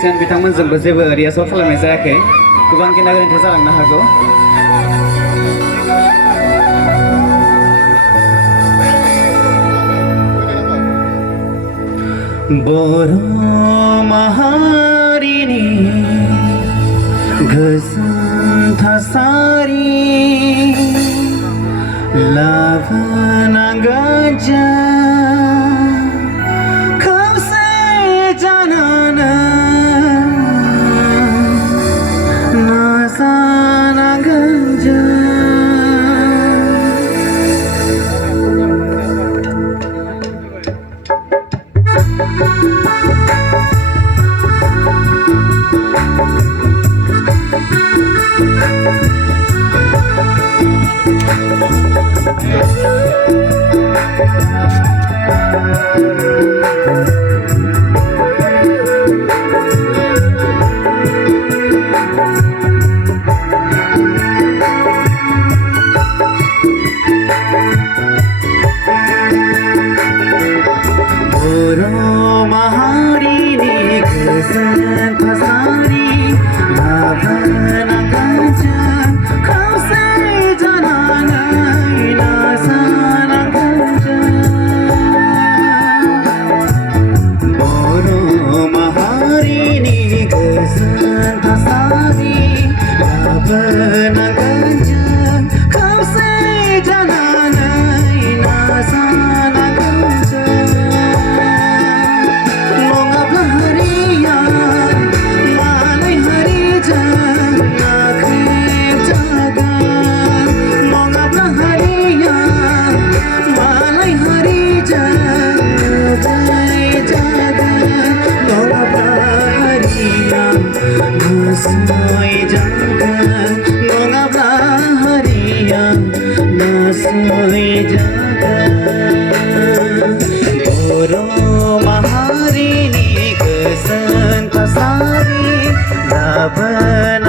जासिगोन बिथांमोनजोंबो जेबो रिहार्सेल खालामनाय जायाखै गोबां गेना गोरोन्थि जालांनो हागौ बर' माहारिनि गोजोन थासारि लाबोनांगोन जों खौसे जानानै नाजानांगोन जों बर' माहारिनि गोजोन थासारि लाबोनांगोन जों खौसे जानानै नाजानांगोन जों बर' माहारिनि गोजोन थासारि लाबोनांगोन जों खौसे जानानै नाजानांगोन जों नासय जागोन नङाब्ला हारिया नासय जागोन बर' माहारिनि गोजोन थासारि लाबोन